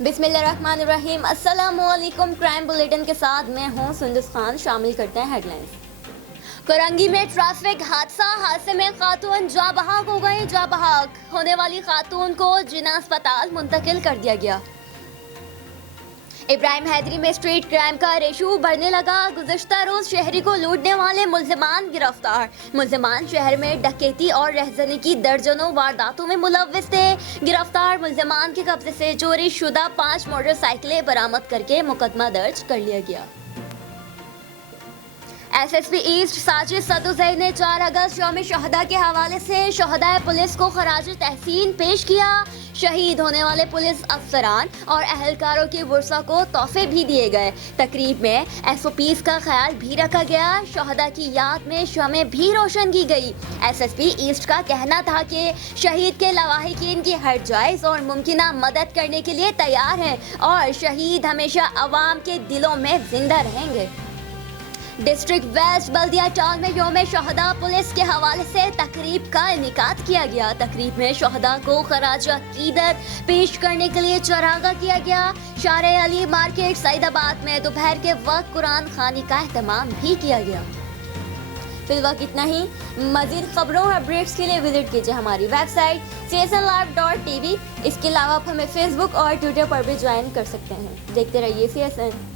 बिस्मिल्लाहिर्रहमानिर्रहीम। अस्सलामुअलैकुम। Crime bulletin के साथ मैं हूं सुंदस खान। शामिल करते हैं हेडलाइंस। करंगी में ट्रैफिक हादसे में खातून जाँ बहक हो गई। जाँ बहक होने वाली खातून को जिना अस्पताल मुंतकिल कर दिया गया। इब्राहिम हैदरी में स्ट्रीट क्राइम का रेशो बढ़ने लगा। गुज़श्ता रोज शहरी को लूटने वाले मुल्ज़िमान गिरफ्तार। मुल्ज़िमान शहर में डकैती और रहजनी की दर्जनों वारदातों में मुलव्विस थे। गिरफ्तार मुल्ज़िमान के कब्जे से चोरी शुदा 5 मोटरसाइकिलें बरामद करके मुकदमा दर्ज कर लिया गया। एसएसपी ईस्ट साजिद सदुज़ई ने 4 अगस्त यौम शहदा के हवाले से शहदाए पुलिस को खराज तहसीन पेश किया। शहीद होने वाले पुलिस अफसरान और अहलकारों की वर्सा को तोहफे भी दिए गए। तकरीब में एसओपीज़ का ख्याल भी रखा गया। शहदा की याद में शमें भी रोशन की गई। एसएसपी ईस्ट का कहना था कि शहीद के लवाहिकीन की हर जायज़ और मुमकिना मदद करने के लिए तैयार हैं और शहीद हमेशा अवाम के दिलों में जिंदा रहेंगे। डिस्ट्रिक्ट वेस्ट बल्दिया टाउन में यौम शहदा पुलिस के हवाले से तकरीब का इनेकाद किया गया। तकरीब में शहदा को खराज अकीदत पेश करने के लिए चरागा किया गया। शारे अली मार्केट सईदाबाद में दोपहर के वक्त कुरान खानी का एहतमाम भी किया गया। फिलहाल इतना ही। मज़ीद खबरों और अपडेट्स के लिए विजिट कीजिए हमारी वेबसाइट csnlive.tv। इसके अलावा आप हमें फेसबुक और ट्विटर पर भी ज्वाइन कर सकते हैं। देखते रहिए CSN।